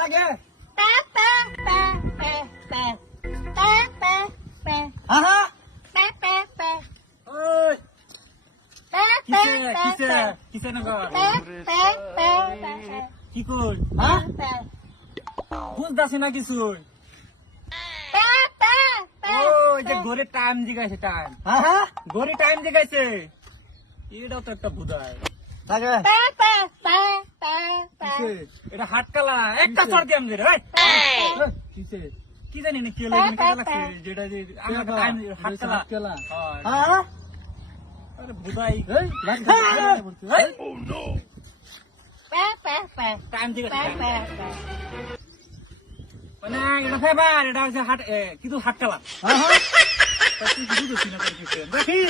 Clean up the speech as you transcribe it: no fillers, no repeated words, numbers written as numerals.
লাগে pay pay pay pay pay pay pay pay হ্যাঁ pay pay pay ওই pay কিসে পে কিসে পে কিসে Naga pay pay pay pay কি কই হ্যাঁ পে বুঝতাছি না কিছু পে পে পে ওই যে ঘরে টাইম জিগাইছে টাইম হ্যাঁ ঘরে টাইম জিগাইছে এটাও তো একটা বুঝায় লাগে pay pay pay pay pay কিসে এটা হাটকালা একটা চড় দিয়ে আমি রে কিসে কি জানি না কি লাগে কি লাগছে যেটা যে আমার টাইম হাটকালা হ্যাঁ আরে বুঝাই এই লাগছে এই ও no pay pay pay time জিগাইছে পে পে পে মানে এটা ফেবার এটা হচ্ছে হাট কিন্তু হাটকালা হ্যাঁ হ্যাঁ তুই বুঝছিস না কিছু দেখি